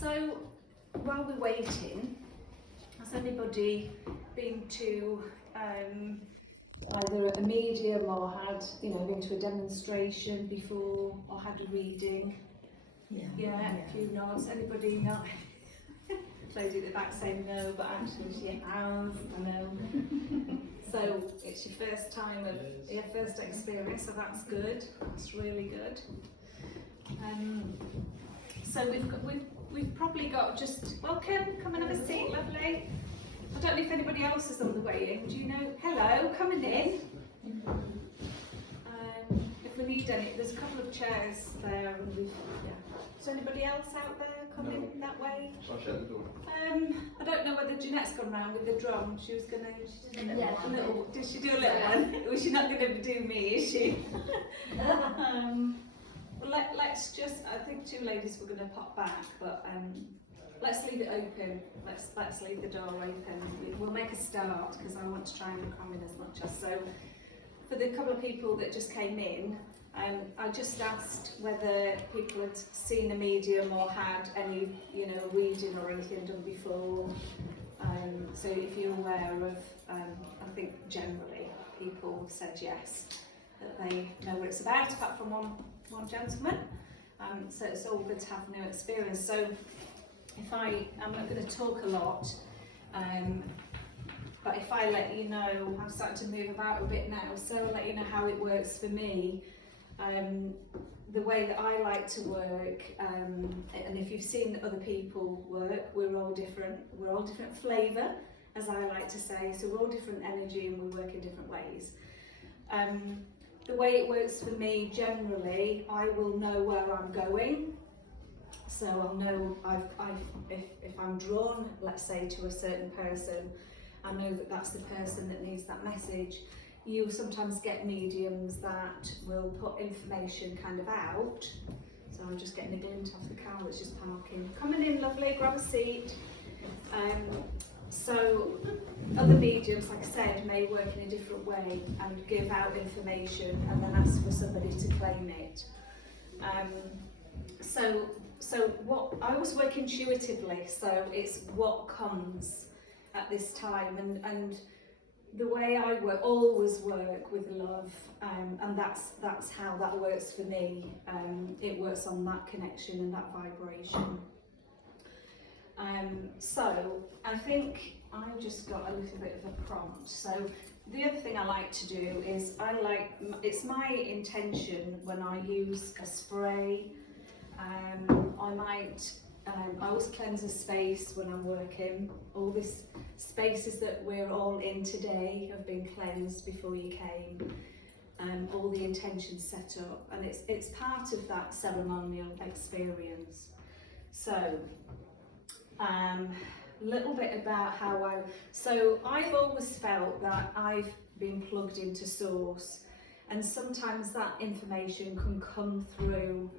So while we're waiting, has anybody been to either a medium or had, been to a demonstration before or had a reading? Yeah, a few nods. Anybody not? Lady at the back saying no, but actually she has, I know. So it's your first time of your first experience, so that's good. That's really good. So we've probably got just welcome, come and have a seat, lovely. I don't know if anybody else is on the way in. Do you know? Hello, coming in. If we need any, there's a couple of chairs there. And is anybody else out there coming that way? Shall I shut the door? I don't know whether Jeanette's gone round with the drum. She was going to. Did she do a little one? Was she not going to do me? Is she? Well, let's just. I think two ladies were going to pop back, but let's leave it open. Let's leave the door open. We'll make a start because I want to try and cram in as much as so. For the couple of people that just came in, I just asked whether people had seen a medium or had any, reading or anything done before. So if you're aware of, I think generally people said yes, that they know what it's about, apart from one gentleman. So it's all good to have new experience. So I'm not going to talk a lot. But if I let you know, I'm starting to move about a bit now, so I'll let you know how it works for me. The way that I like to work, and if you've seen other people work, we're all different flavour, as I like to say, so we're all different energy and we work in different ways. The way it works for me, generally, I will know where I'm going. So I'll know if I'm drawn, let's say, to a certain person, I know that that's the person that needs that message. You'll sometimes get mediums that will put information kind of out. So I'm just getting a glint off the car that's just parking. Coming in, lovely, grab a seat. So other mediums, like I said, may work in a different way and give out information and then ask for somebody to claim it. So what I always work intuitively, so it's what comes at this time, and the way I always work with love, and that's how that works for me. It works on that connection and that vibration. So I think I've just got a little bit of a prompt. So the other thing I like to do is it's my intention when I use a spray. I always cleanse a space when I'm working. All these spaces that we're all in today have been cleansed before you came. All the intentions set up, and it's part of that ceremonial experience. So, little bit about how I've always felt that I've been plugged into source, and sometimes that information can come through.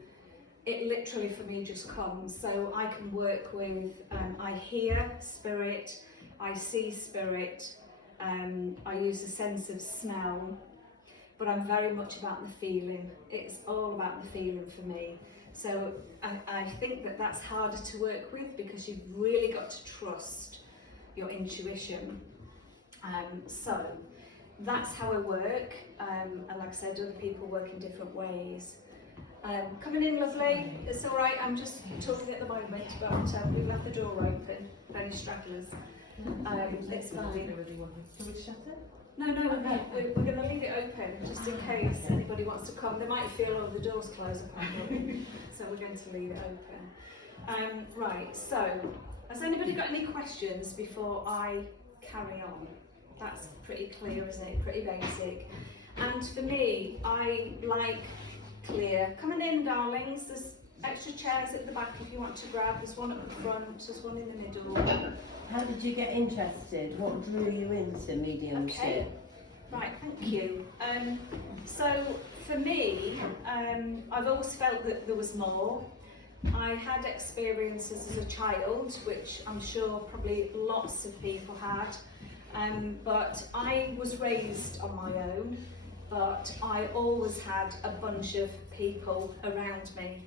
It literally for me just comes, so I can work with, I hear spirit, I see spirit, I use a sense of smell, but I'm very much about the feeling. It's all about the feeling for me. So I think that that's harder to work with because you've really got to trust your intuition. So that's how I work, and like I said, other people work in different ways. Coming in, lovely. It's all right. I'm just talking at the moment, but we've left the door open. Any stragglers? It's fine. Do we shut it? No, we're going to leave it open just in case anybody wants to come. They might feel the door's closed apparently, so we're going to leave it open. Right. So, has anybody got any questions before I carry on? That's pretty clear, isn't it? Pretty basic. And for me, I like clear. Coming in, darlings. There's extra chairs at the back if you want to grab. There's one at the front, there's one in the middle. How did you get interested? What drew you into mediumship? Okay. Right, thank you. So for me, I've always felt that there was more. I had experiences as a child, which I'm sure probably lots of people had, but I was raised on my own. But I always had a bunch of people around me.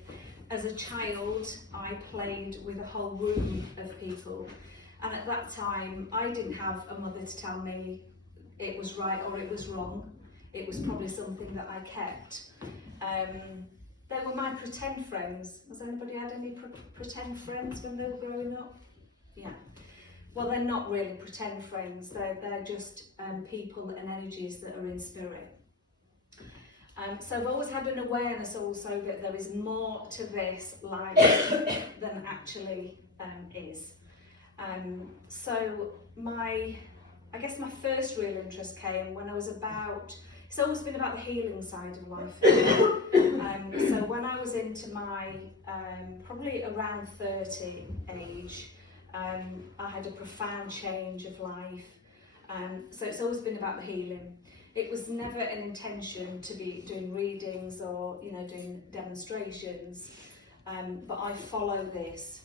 as a child, I played with a whole room of people, and at that time I didn't have a mother to tell me it was right or it was wrong. It was probably something that I kept. They were my pretend friends. Has anybody had any pretend friends when they were growing up? Yeah. Well, they're not really pretend friends. They're just people and energies that are in spirit. So I've always had an awareness also that there is more to this life than actually is. So I guess my first real interest came when I was it's always been about the healing side of life. So when I was into my probably around 30 age, I had a profound change of life. So it's always been about the healing. It was never an intention to be doing readings or doing demonstrations, but I follow this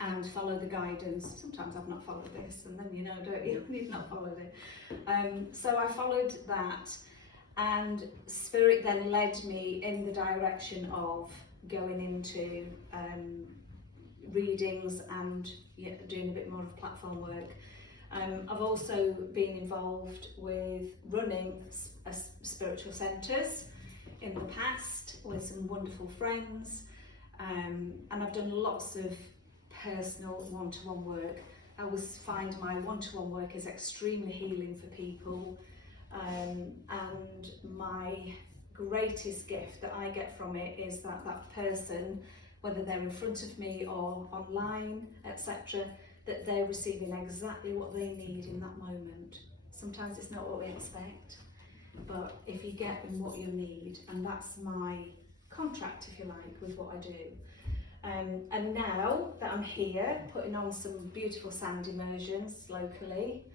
and follow the guidance. Sometimes I've not followed this, and then don't you? You've not followed it. So I followed that, and Spirit then led me in the direction of going into readings and doing a bit more of platform work. I've also been involved with running spiritual centres in the past with some wonderful friends, and I've done lots of personal one-to-one work. I always find my one-to-one work is extremely healing for people, and my greatest gift that I get from it is that person, whether they're in front of me or online, etc., that they're receiving exactly what they need in that moment. Sometimes it's not what we expect, but if you get them what you need, and that's my contract, if you like, with what I do. And now that I'm here, putting on some beautiful sound immersions locally,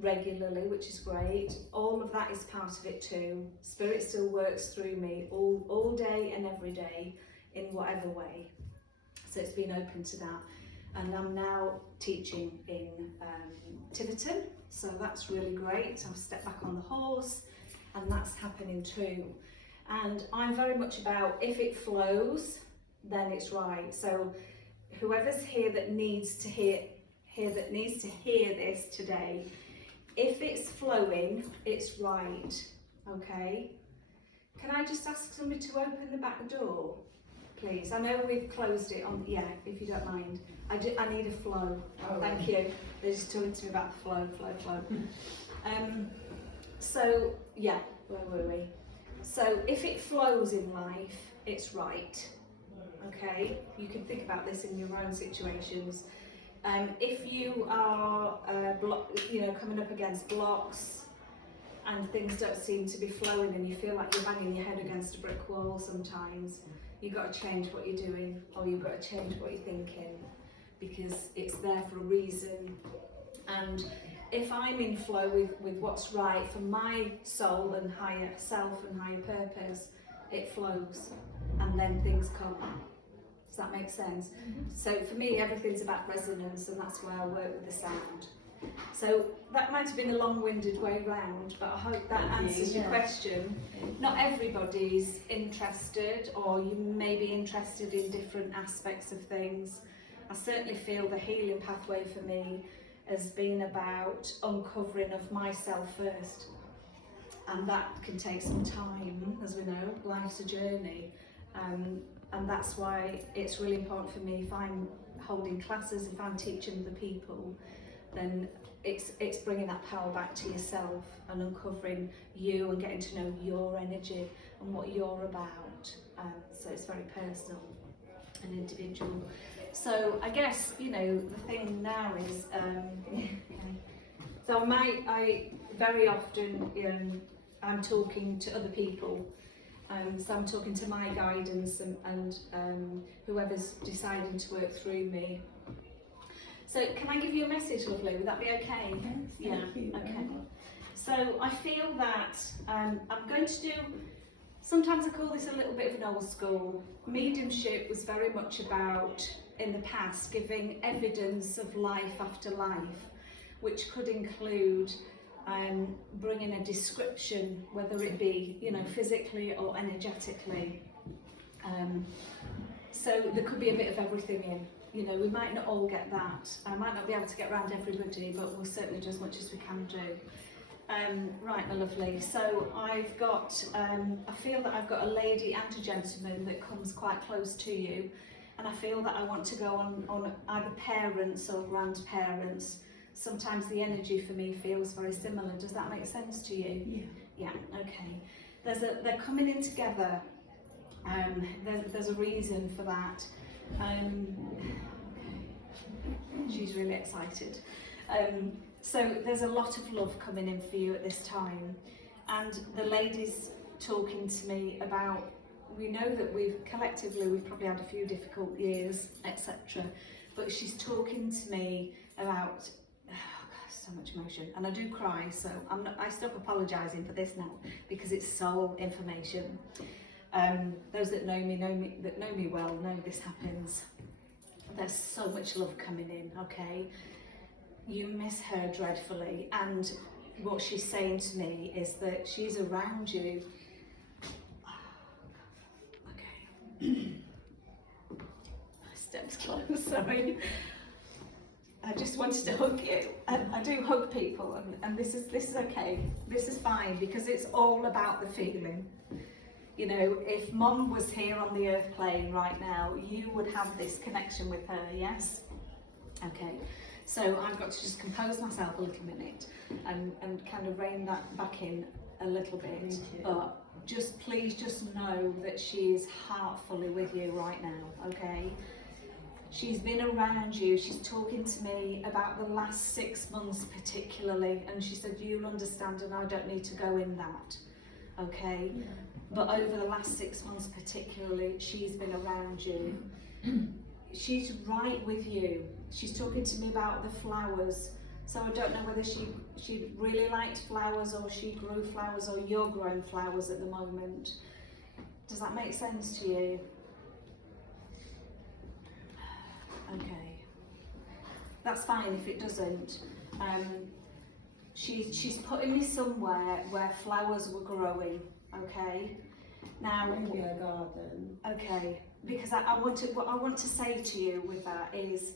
regularly, which is great, all of that is part of it too. Spirit still works through me all day and every day in whatever way. So it's been open to that. And I'm now teaching in Tiverton, so that's really great. I've stepped back on the horse, and that's happening too. And I'm very much about, if it flows, then it's right. So whoever's here that needs to hear this today, if it's flowing, it's right. Okay. Can I just ask somebody to open the back door, please? I know we've closed it on. Yeah, if you don't mind. I need a flow. Oh, thank you. They're just talking to me about the flow. So yeah, where were we? So if it flows in life, it's right. Okay, you can think about this in your own situations. If you are coming up against blocks and things don't seem to be flowing, and you feel like you're banging your head against a brick wall sometimes, you've got to change what you're doing, or you've got to change what you're thinking, because it's there for a reason. And if I'm in flow with what's right for my soul and higher self and higher purpose, it flows, and then things come. Does that make sense? Mm-hmm. So for me, everything's about resonance, and that's where I work with the sound. So that might have been a long-winded way round, but I hope that answers your question. Not everybody's interested, or you may be interested in different aspects of things. I certainly feel the healing pathway for me has been about uncovering of myself first, and that can take some time, as we know. Life's a journey, and that's why it's really important for me, if I'm holding classes, if I'm teaching the people, then it's bringing that power back to yourself and uncovering you and getting to know your energy and what you're about. So it's very personal and individual. So I guess, the thing now is, so I very often, I'm talking to other people. So I'm talking to my guidance and whoever's deciding to work through me. So can I give you a message, lovely? Would that be okay? Yes, thank you. Okay. So I feel that I'm going to do, sometimes I call this a little bit of an old school. Mediumship was very much about, in the past, giving evidence of life after life, which could include bringing a description, whether it be, physically or energetically. So there could be a bit of everything in. You know, we might not all get that. I might not be able to get around everybody, but we'll certainly do as much as we can do. Right, my lovely. So I've got, I feel that I've got a lady and a gentleman that comes quite close to you, and I feel that I want to go on either parents or grandparents. Sometimes the energy for me feels very similar. Does that make sense to you? Yeah. Yeah. Okay. They're coming in together. There's a reason for that. She's really excited. So there's a lot of love coming in for you at this time, and the lady's talking to me about, we know that we've probably had a few difficult years, etc., but she's talking to me about, oh God, so much emotion, and I do cry, so I stop apologising for this now because it's soul information. Those that know me well know this happens. There's so much love coming in, okay? You miss her dreadfully, and what she's saying to me is that she's around you. Okay. Steps close, sorry. I just wanted to hug you. I do hug people, and this is okay. This is fine, because it's all about the feeling. You know, if Mum was here on the earth plane right now, you would have this connection with her, yes? Okay, so I've got to just compose myself a little minute and kind of rein that back in a little bit. But please just know that she is heartfully with you right now, okay? She's been around you, she's talking to me about the last 6 months particularly, and she said, you'll understand and I don't need to go in that, okay? Yeah. But over the last 6 months particularly, she's been around you. She's right with you. She's talking to me about the flowers. So I don't know whether she really liked flowers, or she grew flowers, or you're growing flowers at the moment. Does that make sense to you? Okay. That's fine if it doesn't. She's putting me somewhere where flowers were growing. Okay, now maybe a garden. Okay, because what I want to say to you with that is,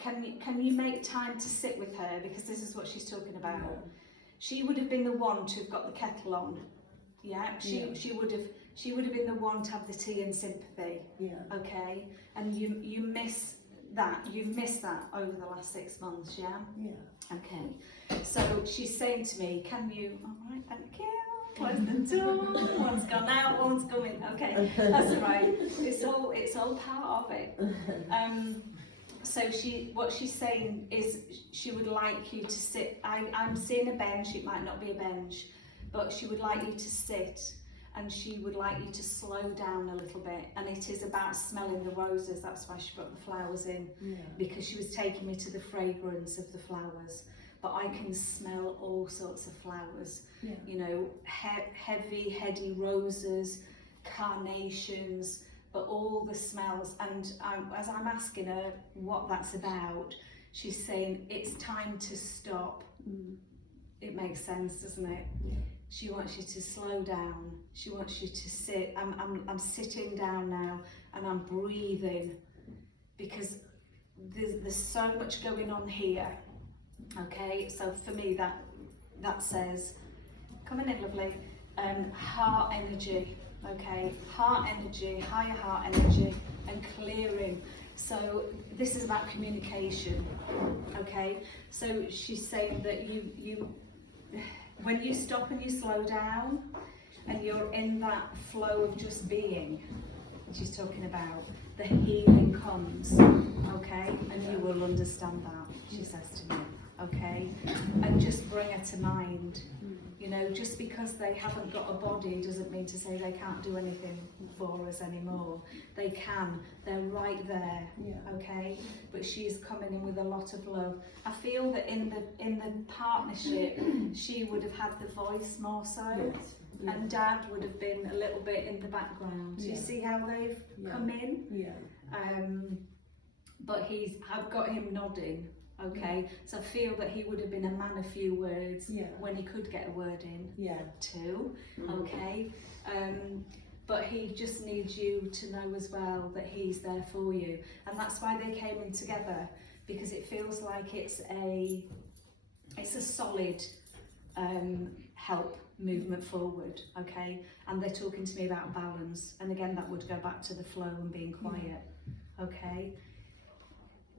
can you make time to sit with her, because this is what she's talking about. Yeah. She would have been the one to have got the kettle on. Yeah, she would have been the one to have the tea and sympathy. Yeah. Okay, and you miss that. You missed that over the last 6 months. Yeah. Yeah. Okay, so she's saying to me, can you? All right, thank you. Close the door. One's gone out, one's coming. Okay, that's all right. It's all part of it. So what she's saying is she would like you to sit. I'm seeing a bench. It might not be a bench, but she would like you to sit, and she would like you to slow down a little bit. And it is about smelling the roses. That's why she brought the flowers in, because she was taking me to the fragrance of the flowers. But I can smell all sorts of flowers, you know, heavy, heady roses, carnations, but all the smells. And as I'm asking her what that's about, she's saying it's time to stop. It makes sense, doesn't it? Yeah. She wants you to slow down. She wants you to sit. I'm sitting down now, and I'm breathing, because there's so much going on here. Okay, so for me that says, coming in lovely, heart energy, okay, heart energy, higher heart energy, and clearing. So this is about communication, okay? So she's saying that you when you stop and you slow down and you're in that flow of just being, she's talking about, the healing comes, okay? And you will understand that, she says to me. Okay, and just bring her to mind. You know, just because they haven't got a body doesn't mean to say they can't do anything for us anymore. They can. They're right there. Okay, but she's coming in with a lot of love. I feel that in the partnership, she would have had the voice more so, and Dad would have been a little bit in the background. You see how they've come in? But I've got him nodding. Okay, so I feel that he would have been a man of few words when he could get a word in too. Okay, but he just needs you to know as well that he's there for you. And that's why they came in together, because it feels like it's a solid help movement forward, okay? And they're talking to me about balance, and again that would go back to the flow and being quiet, okay?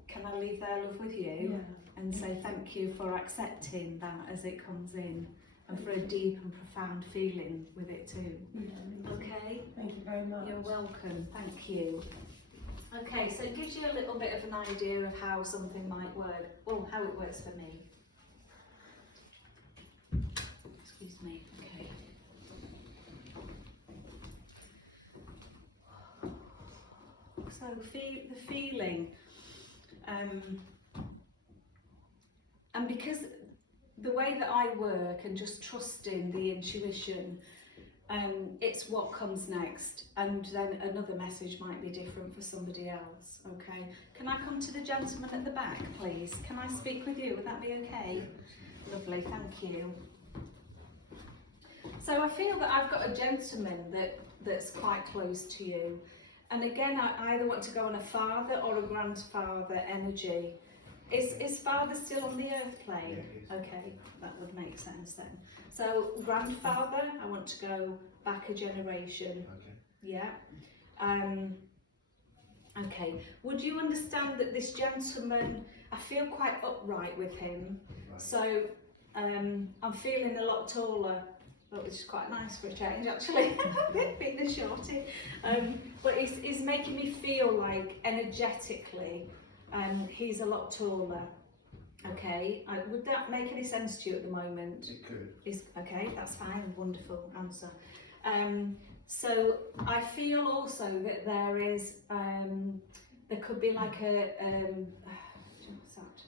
Can I leave their love with you and say thank you for accepting that as it comes in, and for a deep and profound feeling with it too, okay? Thank you very much. You're welcome, thank you. Okay, so it gives you a little bit of an idea of how something might work, or how it works for me. Excuse me, okay. So the feeling, and because the way that I work and just trusting the intuition, it's what comes next, and then another message might be different for somebody else, okay? Can I come to the gentleman at the back, please? Can I speak with you? Would that be okay? Lovely, thank you. So I feel that I've got a gentleman that's quite close to you. And again, I either want to go on a father or a grandfather energy. Is father still on the earth plane? Yeah, okay, that would make sense then. So grandfather, I want to go back a generation. Okay. Yeah. Okay. Would you understand that this gentleman, I feel quite upright with him. Right. So I'm feeling a lot taller. Which is quite nice for a change, actually, being a shorty. But it's making me feel like energetically he's a lot taller. Okay, would that make any sense to you at the moment? It could. Okay, that's fine, wonderful answer. So I feel also that there is, there could be like a, what's that?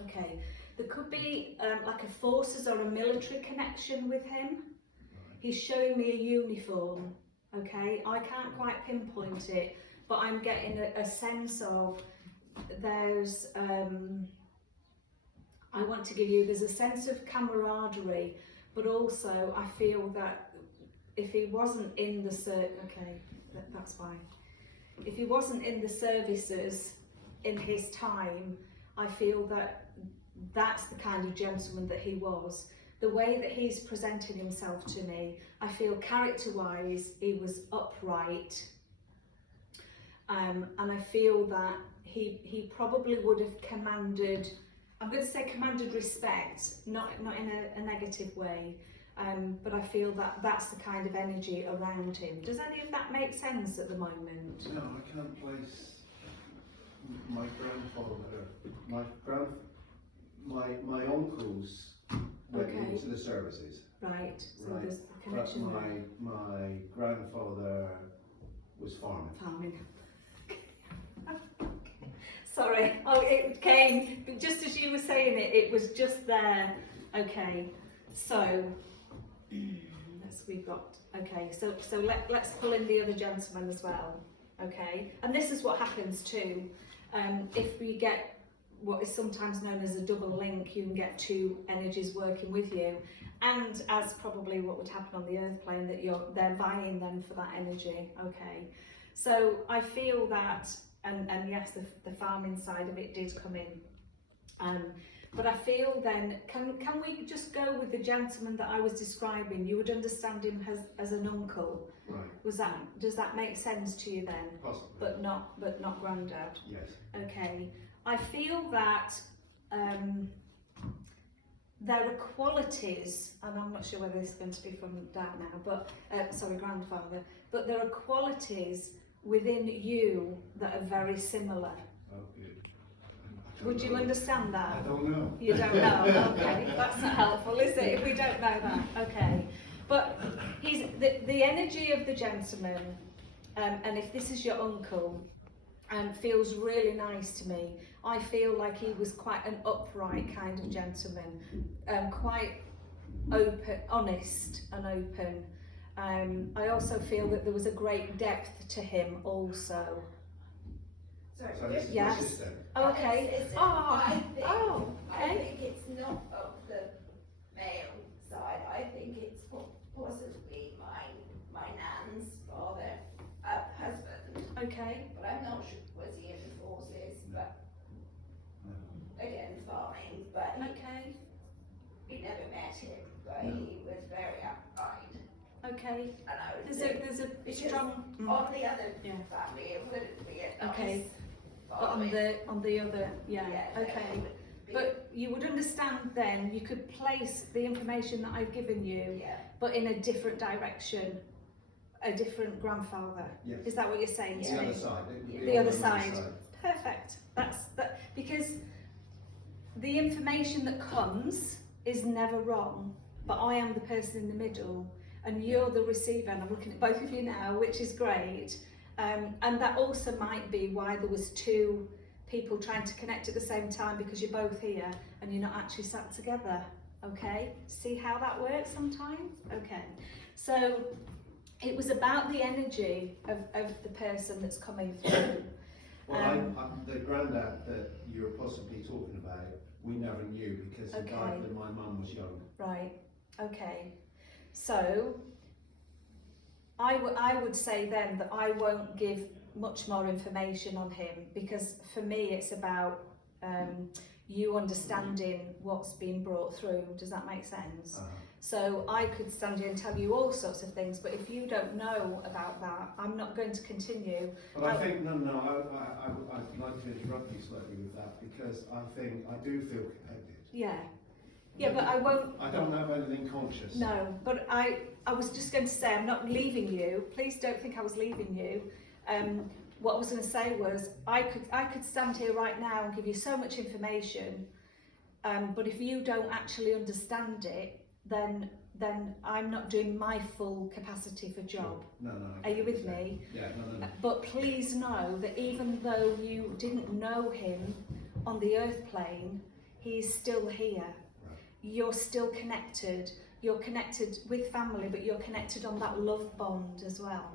Okay. There could be like a forces or a military connection with him. He's showing me a uniform, okay? I can't quite pinpoint it, but I'm getting a sense of there's, I want to give you, there's a sense of camaraderie, but also I feel that if he wasn't in the, okay, that's fine. If he wasn't in the services in his time, I feel that that's the kind of gentleman that he was. The way that he's presented himself to me, I feel character-wise, he was upright. And I feel that he probably would have commanded, I'm going to say commanded respect, not in a negative way, but I feel that that's the kind of energy around him. Does any of that make sense at the moment? No, I can't place my grandfather, my uncles went into the services. Right, so Right. there's a But connection there. my grandfather was farming. Farming. Sorry, oh, it came, just as you were saying it, it was just there. Okay, so, let's pull in the other gentleman as well, okay? And this is what happens too. If we get what is sometimes known as a double link, you can get two energies working with you, and as probably what would happen on the earth plane, that they're vying then for that energy, okay? So I feel that, and yes, the farming side of it did come in, but I feel then, can we just go with the gentleman that I was describing? You would understand him as an uncle. Right. Does that make sense to you then? Possibly. But not granddad. Yes. Okay. I feel that there are qualities, and I'm not sure whether this is going to be from dad now, but sorry, grandfather, but there are qualities within you that are very similar. Oh, good. Would you understand that? I don't know. You don't know? Okay, that's not helpful, is it, if we don't know that? Okay. But he's the energy of the gentleman, and if this is your uncle, feels really nice to me. I feel like he was quite an upright kind of gentleman, quite open, honest and open. I also feel that there was a great depth to him also. Sorry. So this is my Yes. sister. Oh, okay. It's- I I think it's not of the male side. I think it's possibly my Okay. but I'm not sure, was he in the forces, but again, farming, but Okay. we never met him, but No. he was very upright, Okay. and I would There's think a because strong. on the other Yeah. family, it wouldn't be a nice Okay. But following. on the other, yeah. no, Okay. it would be- But you would understand then, you could place the information that I've given you, yeah, but in a different direction, a different grandfather. Yes. Is that what you're saying The to other me? side. The other side. Perfect. That's that, because the information that comes is never wrong, but I am the person in the middle, and you're the receiver, and I'm looking at both of you now, which is great. And that also might be why there was two people trying to connect at the same time, because you're both here and you're not actually sat together. Okay, see how that works sometimes? Okay, so it was about the energy of the person that's coming through. Well, the granddad that you're possibly talking about, we never knew because he died Okay. when my mum was young. Right, okay. So I would say then that I won't give much more information on him, because for me it's about you understanding what's being brought through. Does that make sense? So I could stand here and tell you all sorts of things, but if you don't know about that, I'm not going to continue. But I think, I'd like to interrupt you slightly with that, because I think I do feel connected. Yeah, yeah, but I won't. I don't have anything conscious. No, but I was just going to say, I'm not leaving you. Please don't think I was leaving you. What I was going to say was, I could stand here right now and give you so much information, but if you don't actually understand it, then I'm not doing my full capacity for job. No. Are you with me? Yeah, no. But please know that even though you didn't know him on the earth plane, he's still here. Right. You're still connected. You're connected with family, but you're connected on that love bond as well.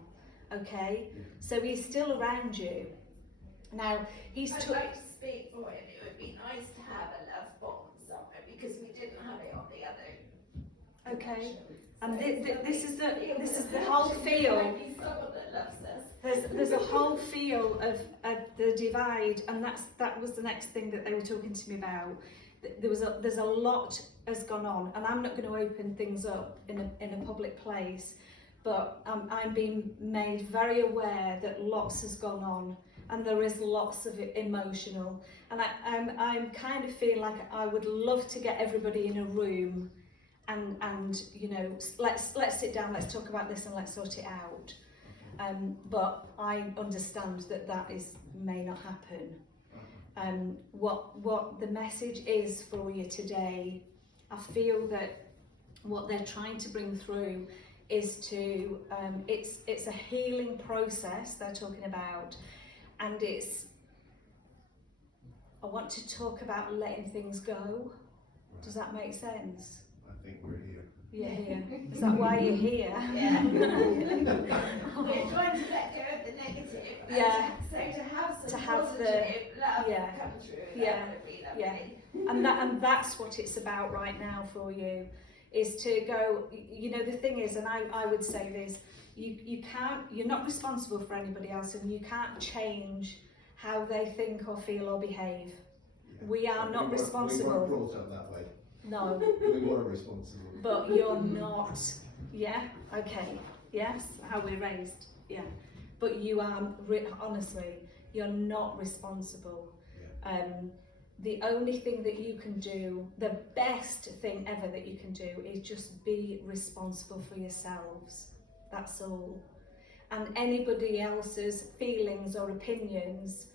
Okay? Yeah. So he's still around you. Now, he's I'd took. like to speak for him, it would be nice to have a love bond somewhere, because we didn't have it on the other. Okay. So And this is the there whole feel. might be someone that loves us. There's a whole feel of the divide, and that was the next thing that they were talking to me about. There's a lot has gone on, and I'm not going to open things up in a public place, but I'm being made very aware that lots has gone on, and there is lots of it emotional, and I'm kind of feel like I would love to get everybody in a room, and you know, let's sit down, let's talk about this, and let's sort it out. But I understand that may not happen. What the message is for you today, I feel that what they're trying to bring through is to it's a healing process they're talking about, and I want to talk about letting things go. Does that make sense? I think we're here. You're here. Is that why you're here? Yeah. We're trying to let go of the negative. and Yeah. So to have some To have positive love yeah. come through, Yeah. that would be lovely. Yeah. And that's what it's about right now for you, is to go, you know, the thing is, and I would say this, you're not responsible for anybody else, and you can't change how they think or feel or behave. Yeah. We are not responsible. We weren't brought up that way. No, We were responsible. but you're not. Yeah, okay, yes, how we're raised, yeah. But you are, honestly, you're not responsible. Yeah. The only thing that you can do, the best thing ever that you can do, is just be responsible for yourselves. That's all. And anybody else's feelings or opinions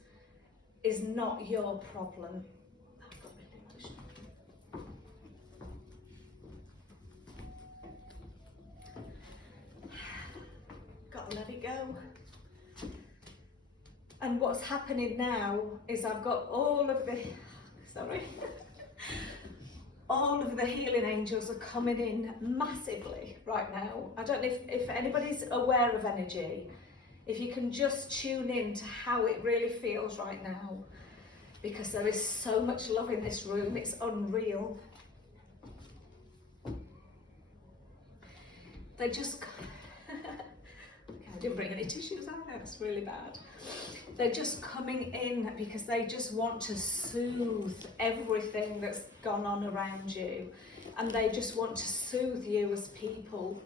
is not your problem. I've got really emotional. Gotta let it go. And what's happening now is I've got all of the healing angels are coming in massively right now. I don't know if anybody's aware of energy, if you can just tune in to how it really feels right now, because there is so much love in this room, it's unreal. They just okay. didn't bring any tissues either, it's really bad. They're just coming in because they just want to soothe everything that's gone on around you. And they just want to soothe you as people.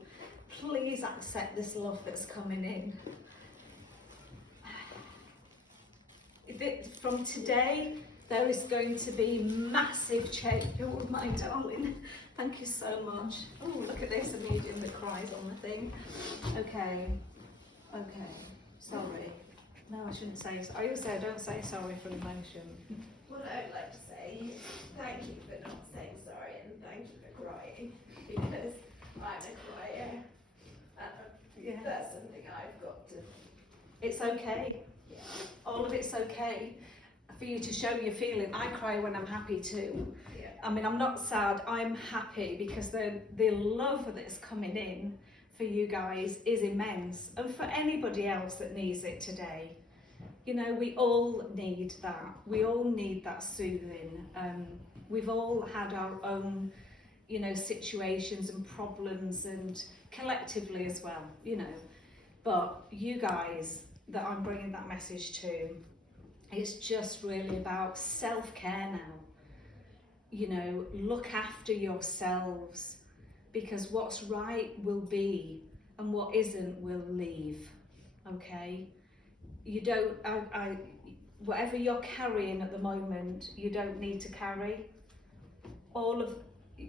Please accept this love that's coming in. From today, there is going to be massive change. Oh, my darling, thank you so much. Oh, look at this, a medium that cries on the thing. Okay, sorry. No, I shouldn't say, I always say I don't say sorry for emotion. What I'd like to say is thank you for not saying sorry and thank you for crying, because I'm a crier. Yeah. That's something I've got to. It's okay. Yeah. All of it's okay for you to show your feeling. I cry when I'm happy too. Yeah. I mean, I'm not sad, I'm happy because the love that's coming in for you guys is immense. And for anybody else that needs it today, you know, we all need that. We all need that soothing. We've all had our own, you know, situations and problems, and collectively as well, you know. But you guys that I'm bringing that message to, it's just really about self-care now. You know, look after yourselves, because what's right will be and what isn't will leave, okay? You don't, whatever you're carrying at the moment, you don't need to carry.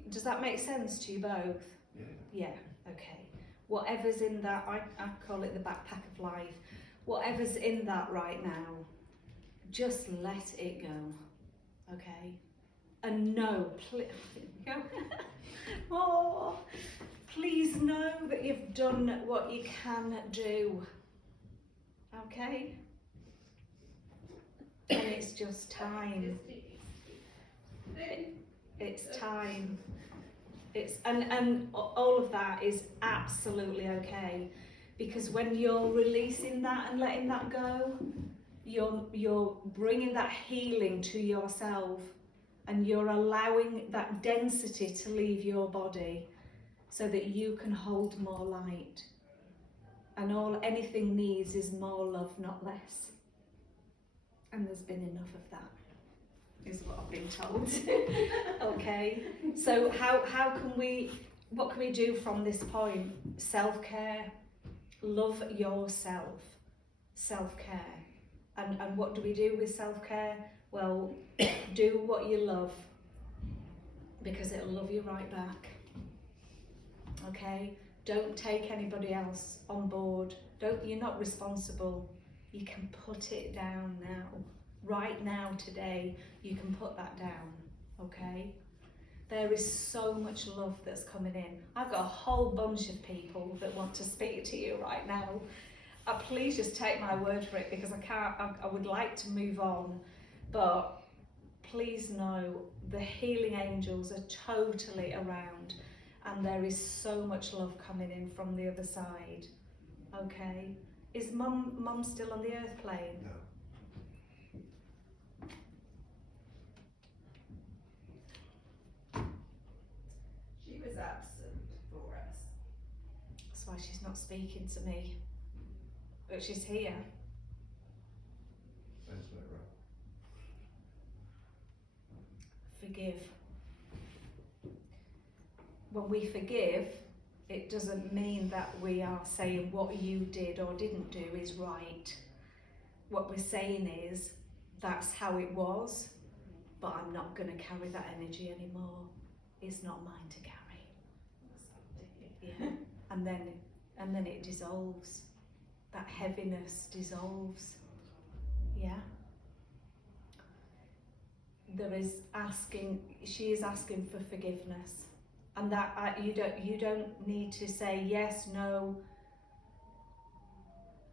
Does that make sense to you both? Yeah. Yeah, okay. Whatever's in that, I call it the backpack of life. Whatever's in that right now, just let it go, okay? And no, oh, please know that you've done what you can do, okay? And it's just time. It's time. And all of that is absolutely okay, because when you're releasing that and letting that go, you're bringing that healing to yourself, and you're allowing that density to leave your body so that you can hold more light. And all anything needs is more love, not less. And there's been enough of that, is what I've been told. Okay, so what can we do from this point? Self-care, love yourself, self-care. And what do we do with self-care? Well, do what you love, because it'll love you right back. Okay, don't take anybody else on board. You're not responsible. You can put it down now. Right now, today, you can put that down, okay? There is so much love that's coming in. I've got a whole bunch of people that want to speak to you right now. Please just take my word for it, because I would like to move on, but please know the healing angels are totally around, and there is so much love coming in from the other side, okay? Is Mum still on the earth plane? No. She was absent for us. That's why she's not speaking to me, but she's here. That's not right. Forgive. When we forgive, it doesn't mean that we are saying what you did or didn't do is right. What we're saying is, that's how it was, but I'm not going to carry that energy anymore. It's not mine to carry. Yeah. And then it dissolves. That heaviness dissolves. Yeah. She is asking for forgiveness. And that you don't need to say yes, no.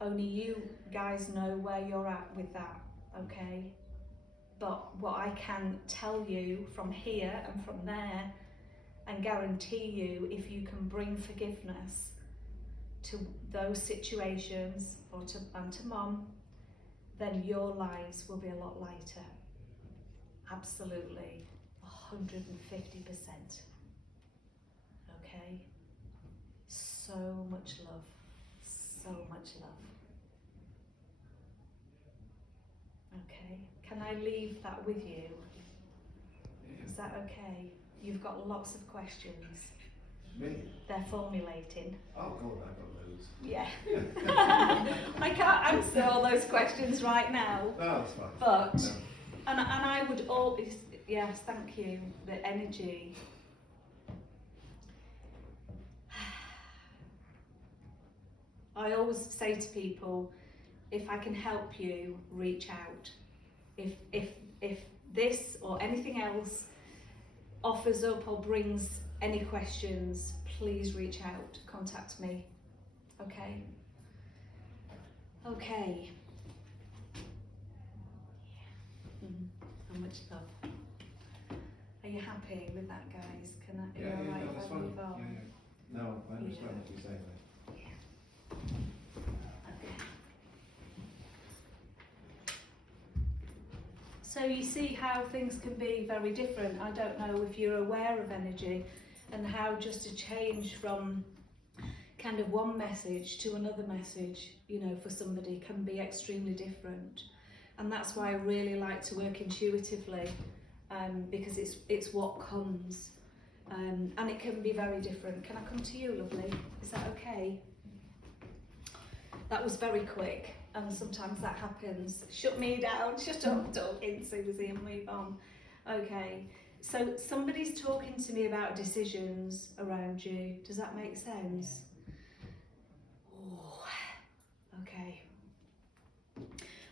Only you guys know where you're at with that, okay? But what I can tell you from here and from there, and guarantee you, if you can bring forgiveness to those situations and to Mum, then your lives will be a lot lighter. Absolutely, 150%. Okay? So much love. So much love. Okay, can I leave that with you? Is that okay? You've got lots of questions. Me? They're formulating. Oh God, I've got loads. Yeah. I can't answer all those questions right now, No, that's fine. but, No. and I would always, yes, thank you, the energy. I always say to people, if I can help you, reach out. If this or anything else offers up or brings any questions, please reach out, contact me. Okay? Okay. How much love. Are you happy with that, guys? Can I, are you alright No, that's if I fine. move on? No, I understand what you're saying there. Okay. So you see how things can be very different. I don't know if you're aware of energy and how just a change from kind of one message to another message, you know, for somebody can be extremely different. And that's why I really like to work intuitively, because it's what comes. And it can be very different. Can I come to you, lovely? Is that okay? That was very quick, and sometimes that happens. Shut me down, shut up talking, Susie, and move on. Okay, so somebody's talking to me about decisions around you. Does that make sense? Oh, okay.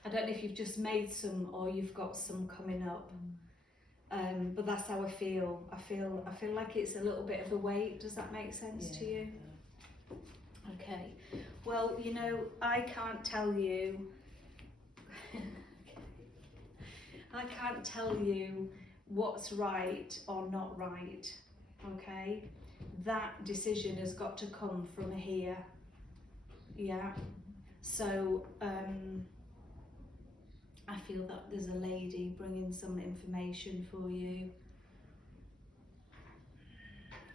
I don't know if you've just made some or you've got some coming up. But that's how I feel. I feel like it's a little bit of a weight. Does that make sense to you? Okay. Well, you know, I can't tell you. I can't tell you what's right or not right. Okay. That decision has got to come from here. Yeah. So I feel that there's a lady bringing some information for you.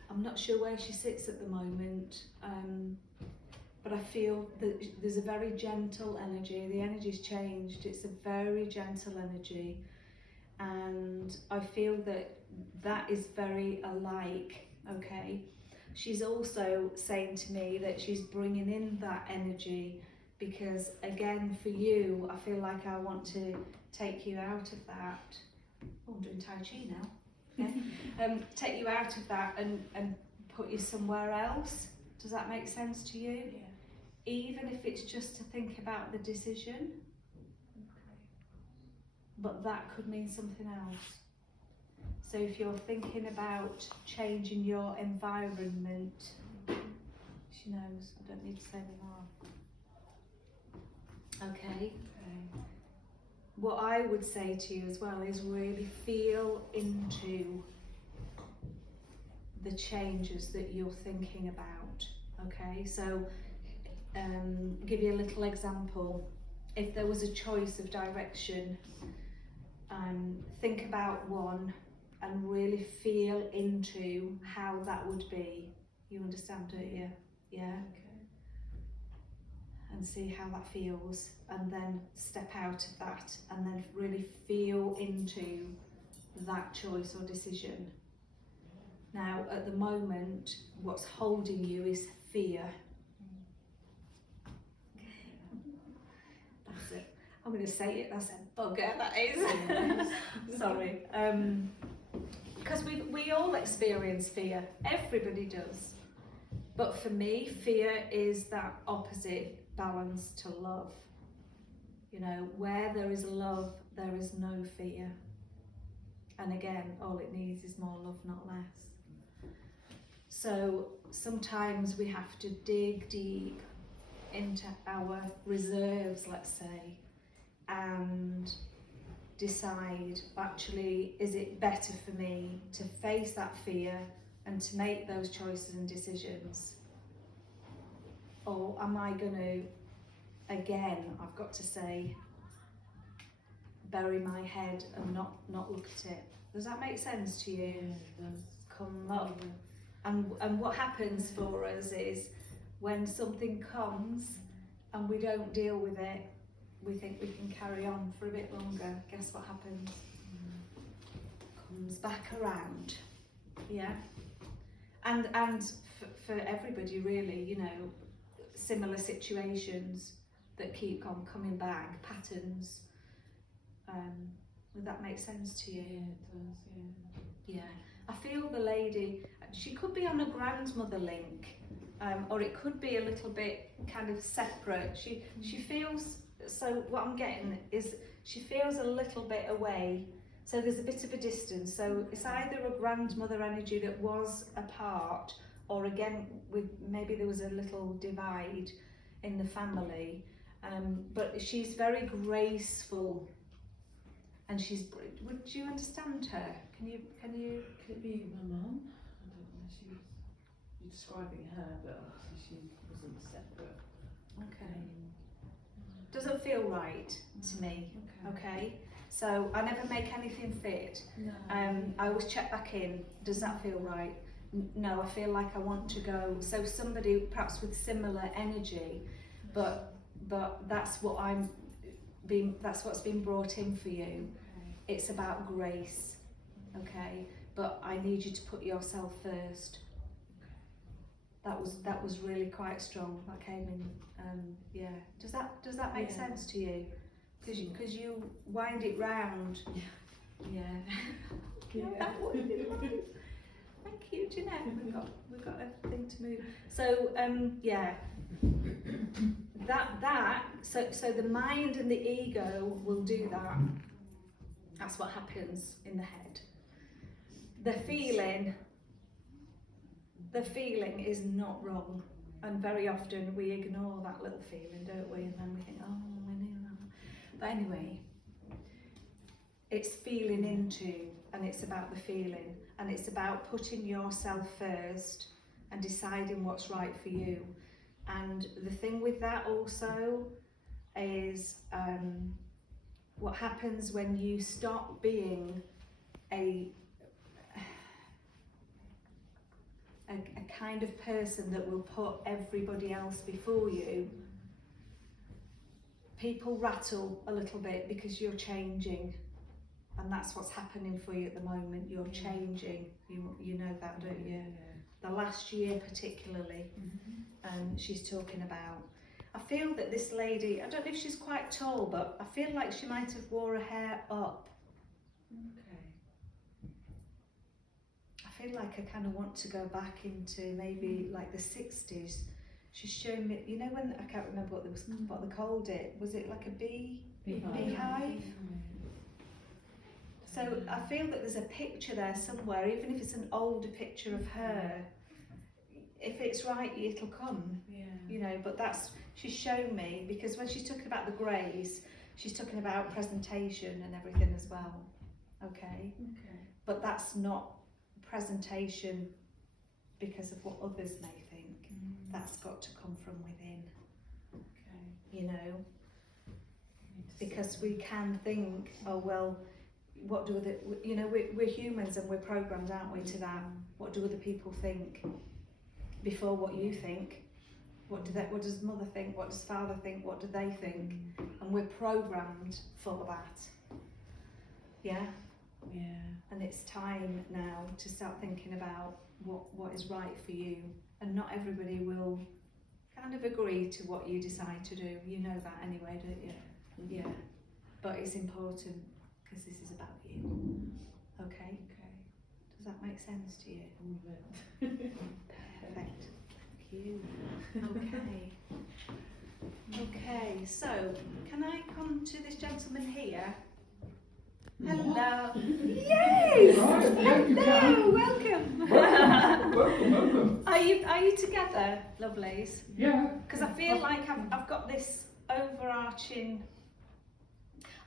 I'm not sure where she sits at the moment, but I feel that there's a very gentle energy. The energy's changed. It's a very gentle energy, and I feel that that is very alike. Okay. She's also saying to me that she's bringing in that energy because, again, for you, I feel like I want to take you out of that. Oh, I'm doing Tai Chi now. Yeah. Take you out of that and put you somewhere else. Does that make sense to you? Yeah. Even if it's just to think about the decision. Okay. But that could mean something else. So if you're thinking about changing your environment, she knows, I don't need to say more. Okay. What I would say to you as well is really feel into the changes that you're thinking about. Okay, so give you a little example. If there was a choice of direction, think about one and really feel into how that would be. You understand, don't you? Yeah. Okay. And see how that feels, and then step out of that and then really feel into that choice or decision. Now at the moment what's holding you is fear. That's it. I'm going to say it, that's a bugger, that is. Sorry. Because we all experience fear, everybody does. But for me, fear is that opposite balance to love. You know, where there is love, there is no fear. And again, all it needs is more love, not less. So sometimes we have to dig deep into our reserves, let's say, and decide, actually, is it better for me to face that fear and to make those choices and decisions? Or am I going to, again, I've got to say, bury my head and not look at it? Does that make sense to you? Come up. And what happens for us is when something comes, and we don't deal with it, we think we can carry on for a bit longer. Guess what happens? Comes back around. Yeah. And for everybody really, you know, similar situations that keep on coming back, patterns. Would that make sense to you? Yeah, it does, yeah. Yeah. I feel the lady, she could be on a grandmother link, or it could be a little bit kind of separate. She feels, so what I'm getting is she feels a little bit away. So there's a bit of a distance. So it's either a grandmother energy that was apart, or again, with maybe there was a little divide in the family. But she's very graceful, and would you understand her? Can you? Could it be my mum? I don't know, you're describing her, but obviously she wasn't separate. Okay. Doesn't feel right to me. Okay. Okay. So I never make anything fit. No. I always check back in. Does that feel right? No, I feel like I want to go. So somebody perhaps with similar energy, but that's what that's what's been brought in for you. Okay. It's about grace. Okay, but I need you to put yourself first. That was really quite strong. That came in. Yeah. Does that make Yeah. sense to you? Because you wind it round. Yeah. No, that wouldn't be right. Thank you, Jeanette. We've got a thing to move. So yeah. So the mind and the ego will do that. That's what happens in the head. The feeling is not wrong, and very often we ignore that little feeling, don't we? And then we think, oh, I knew that. But anyway, it's feeling into, and it's about the feeling, and it's about putting yourself first and deciding what's right for you. And the thing with that also is what happens when you stop being a kind of person that will put everybody else before you. People rattle a little bit because you're changing, and that's what's happening for you at the moment. You're changing. You know that, don't you? The last year particularly, she's talking about. I feel that this lady, I don't know if she's quite tall, but I feel like she might have wore her hair up. Okay. I feel like I kind of want to go back into maybe like the 60s. She's showing me, you know, when I can't remember what they called it. Was it like a beehive? So I feel that there's a picture there somewhere, even if it's an older picture of her. If it's right, it'll come. Yeah. You know, but she's shown me, because when she's talking about the greys, she's talking about presentation and everything as well. Okay. Okay. But that's not presentation because of what others may think. That's got to come from within. Okay. You know, because we can think, oh well, what do we're humans and we're programmed, aren't we, to that? What do other people think before what you think? What does mother think? What does father think? What do they think? And we're programmed for that. Yeah. Yeah. And it's time now to start thinking about what is right for you. And not everybody will kind of agree to what you decide to do. You know that anyway, don't you? Yeah. But it's important because this is about you. Okay? Okay. Does that make sense to you? All of it. Perfect. Thank you. Okay. Okay, so can I come to this gentleman here? Hello. Yes. Right, yeah, you Hello. can. Welcome. Welcome. Are you together, lovelies? Yeah. Because I feel like I've got this overarching.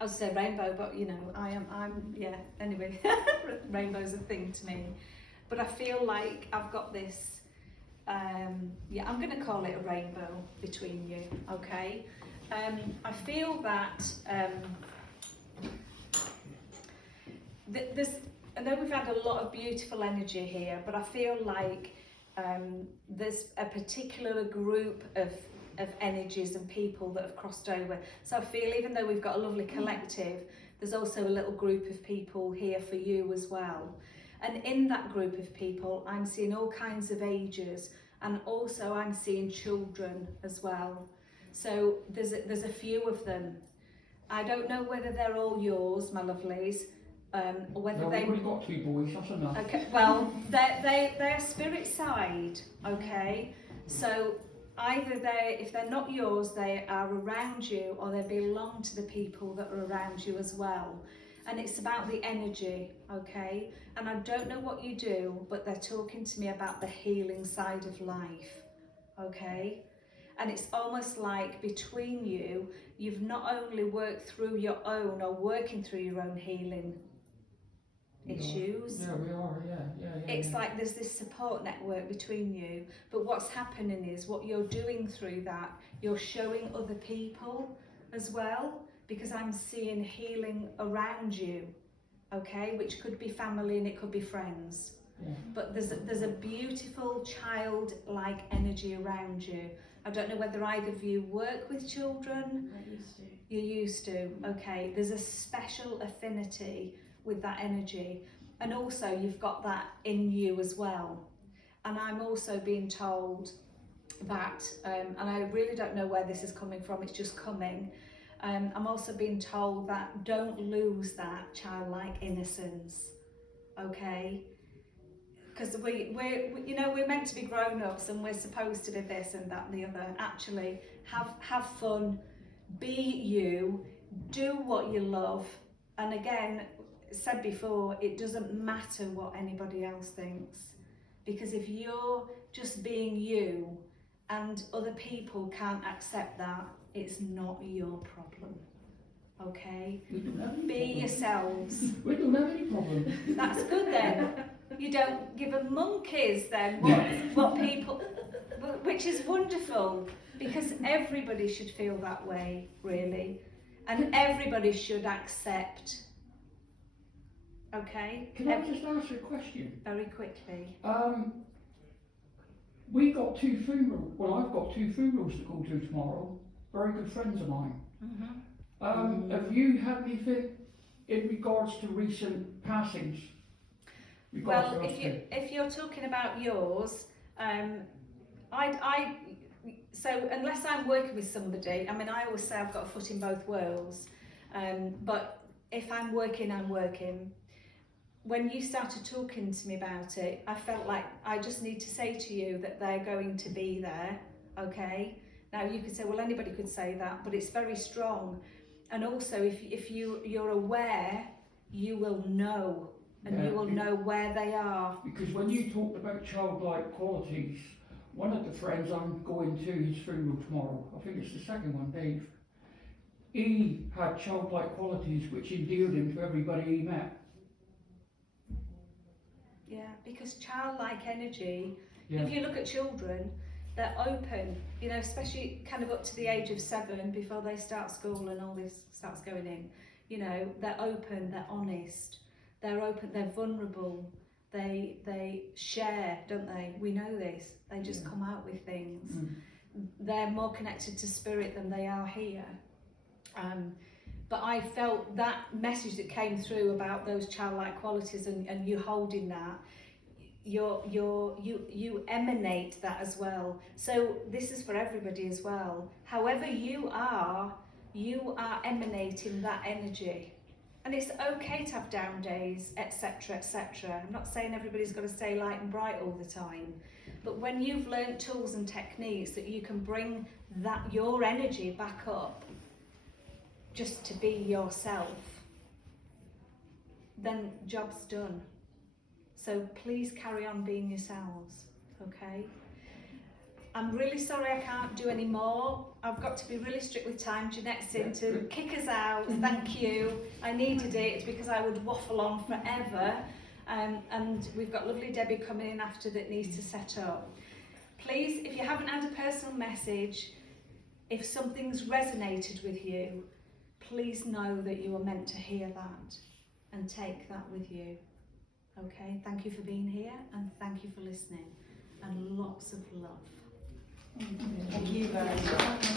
I would say rainbow, but you know, I'm yeah. Anyway, rainbow's a thing to me, but I feel like I've got this. Yeah, I'm going to call it a rainbow between you. Okay. I feel that. I know we've had a lot of beautiful energy here, but I feel like there's a particular group of of energies and people that have crossed over. So I feel even though we've got a lovely collective, there's also a little group of people here for you as well. And in that group of people, I'm seeing all kinds of ages, and also I'm seeing children as well. So there's a few of them. I don't know whether they're all yours, my lovelies, or whether No, they... we've already got 2 boys, that's enough. Okay, well, they're spirit side, okay? So either if they're not yours, they are around you, or they belong to the people that are around you as well. And it's about the energy, okay? And I don't know what you do, but they're talking to me about the healing side of life, okay? And it's almost like between you, you've not only worked through your own or working through your own healing issues. Yeah, we are, yeah. It's like there's this support network between you, but what's happening is what you're doing through that, you're showing other people as well, because I'm seeing healing around you, okay, which could be family and it could be friends. Yeah. But there's a beautiful childlike energy around you. I don't know whether either of you work with children. I used to. You used to, okay. There's a special affinity with that energy, and also you've got that in you as well. And I'm also being told that, and I really don't know where this is coming from, it's just coming. I'm also being told that don't lose that childlike innocence, okay? Because we're meant to be grown-ups and we're supposed to be this and that and the other. Actually, have fun, be you, do what you love, and again, said before, it doesn't matter what anybody else thinks, because if you're just being you and other people can't accept that, it's not your problem, okay? We don't have any Be problem. yourselves. We don't have any problem. That's good then. You don't give a monkeys then what people, which is wonderful, because everybody should feel that way, really, and everybody should accept. Okay? Can I just ask you a question? Very quickly. We got 2 funerals, well I've got 2 funerals to go to tomorrow, very good friends of mine. Mm-hmm. Have you had anything in regards to recent passings? Well, if you're talking about yours, so unless I'm working with somebody, I mean I always say I've got a foot in both worlds, but if I'm working, I'm working. When you started talking to me about it, I felt like I just need to say to you that they're going to be there, okay? Now you could say, well, anybody could say that, but it's very strong. And also, if you're aware, you will know, and you will know where they are. Because when you talked about childlike qualities, one of the friends I'm going to his funeral tomorrow, I think it's the second one, Dave, he had childlike qualities which endeared him to everybody he met. Yeah, because childlike energy, Yeah. if you look at children, they're open, you know, especially kind of up to the age of 7 before they start school and all this starts going in. You know, they're open, they're honest, they're open, they're vulnerable, they share, don't they? We know this, they just come out with things. They're more connected to spirit than they are here. But I felt that message that came through about those childlike qualities and you holding that, you emanate that as well. So this is for everybody as well. However you are emanating that energy. And it's okay to have down days, etc., etc. I'm not saying everybody's got to stay light and bright all the time. But when you've learnt tools and techniques that you can bring that your energy back up, just to be yourself, then job's done. So please carry on being yourselves, okay? I'm really sorry I can't do any more. I've got to be really strict with time. Jeanette's in to kick us out. Thank you. I needed it because I would waffle on forever. And we've got lovely Debbie coming in after that needs to set up. Please, if you haven't had a personal message, if something's resonated with you, please know that you are meant to hear that and take that with you. Okay, thank you for being here and thank you for listening, and lots of love. Thank you very much.